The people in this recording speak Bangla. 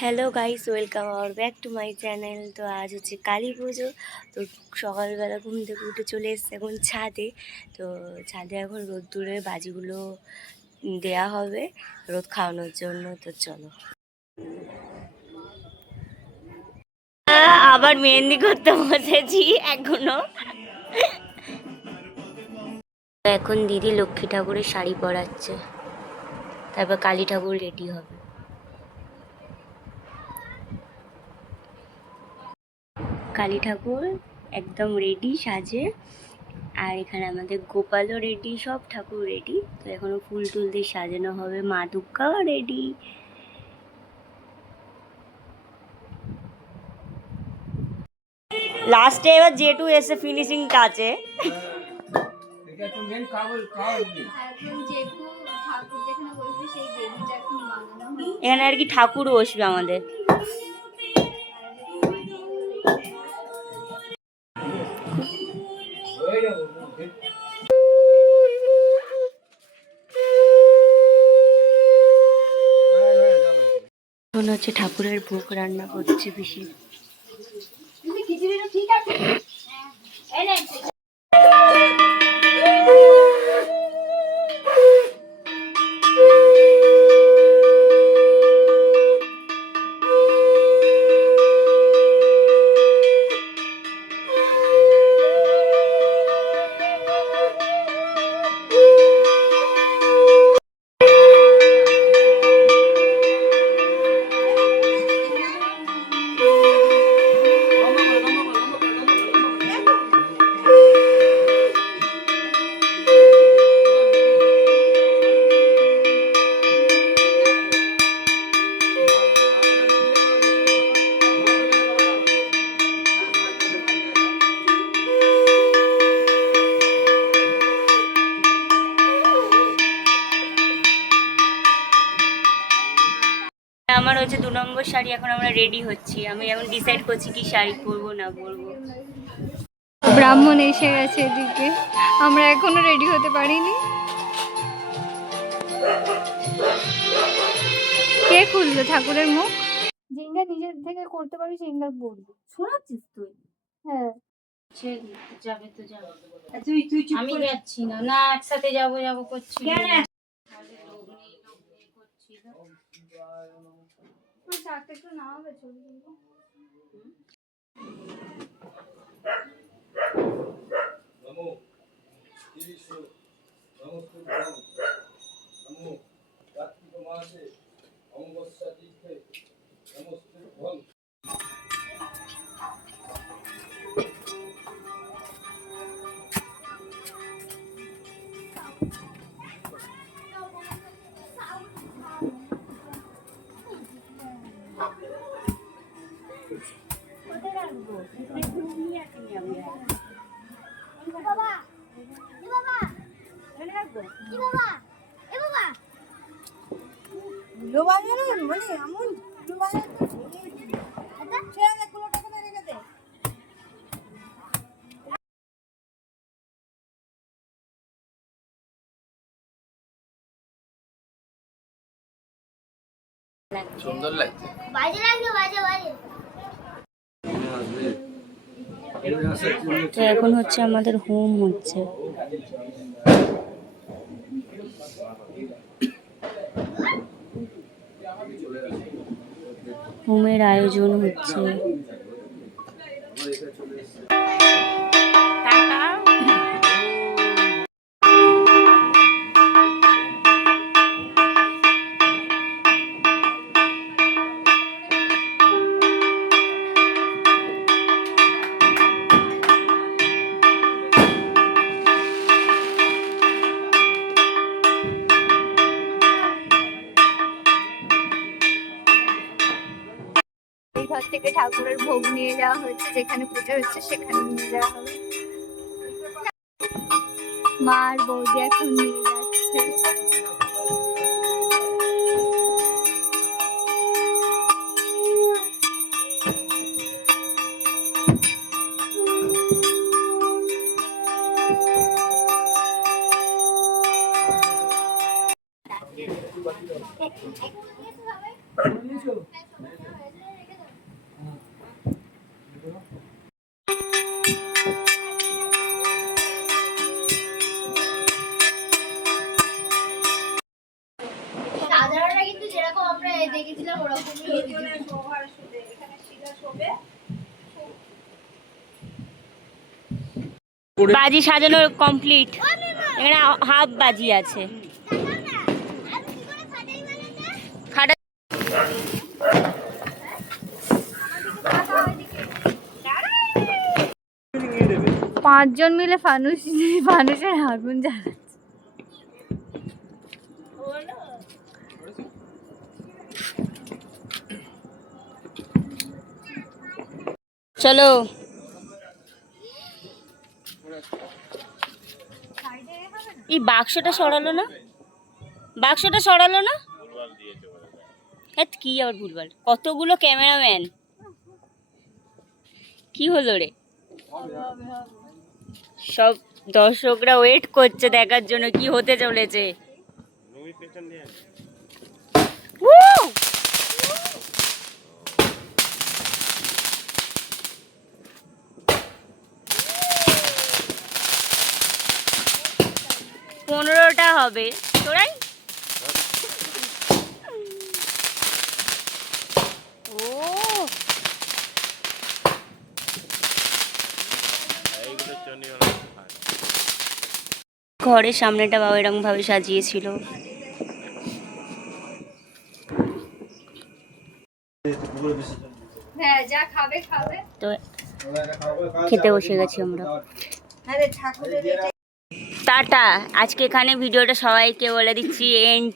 Hello guys, welcome hour back to my channel. তো আজ হচ্ছে কালী পুজো। তো সকালবেলা ঘুম থেকে উঠে চলে এসছে এখন ছাদে। তো ছাদে এখন রোদ্দুরে বাজিগুলো দেয়া হবে রোদ খাওয়ানোর জন্য। তো চলো, আবার মেহেন্দি করতে বসেছি এখনো। এখন দিদি লক্ষ্মী ঠাকুরের শাড়ি পরাচ্ছে, তারপর কালী ঠাকুর রেডি হবে। কালী ঠাকুর একদম রেডি সাজে, আর এখানে আমাদের গোপালও রেডি, সব ঠাকুর রেডি। তো এখনো ফুল টুল দিয়ে সাজানো হবে, মা দুর্গাও রেডি। লাস্টে এবার জেটু এসে ফিনিশিং টাচে। এখানে আর কি ঠাকুরও বসবে আমাদের। মনে হচ্ছে ঠাকুরের ভোগ রান্না করছে বেশি। আমার হচ্ছে 2 নম্বর শাড়ি, এখন আমরা রেডি হচ্ছি। আমি এখন ডিসাইড করছি কি শাড়ি পরবো না পরবো। ব্রাহ্মণ এসে গেছে এদিকে, আমরা এখনো রেডি হতে পারিনি। কে খুললো ঠাকুরের মুখ? জিঙ্গা নিজের থেকে করতে পারি, জিঙ্গা বলবি। শোনাচ্ছিস তুই? হ্যাঁ, যাবে তো যাবে। তুই আমি যাচ্ছি না, না একসাথে যাবো করছি। চারটে একটু নামাবে ছবি তুলবো। সুন্দর লাগছে। তো এখন হচ্ছে আমাদের হোম হচ্ছে। হোমের আয়োজন হচ্ছে। ঘর থেকে ঠাকুরের ভোগ নিয়ে যাওয়া হচ্ছে, যেখানে পুজো হচ্ছে সেখানে নিয়ে যাওয়া হবে। মা আর বৌদি এখন নিয়ে যাচ্ছে। বাজি সাজানো কমপ্লিট। এখানে হাফ বাজি আছে। খাটা 5 জন মিলে ফানুসের আগুন জ্বালাচ্ছে। চলো এই বাক্সটা সরালো না, বাক্সটা সরালো না। হ্যাঁ কি আবার ভুলভাল, কতগুলো ক্যামেরাম্যান, কি হলো রে? সব দর্শকরা ওয়েট করছে দেখার জন্য কি হতে চলেছে। Woo! 15টা হবে তোরাই। ও ঘরের সামনেটা বাবা এরকম ভাবে সাজিয়েছিল। হ্যাঁ যা খাবে খাবে। তো খেতে বসে গেছি আমরা। টাটা, আজকে এখানে ভিডিওটা সবাইকে বলে দিচ্ছি এন্ড।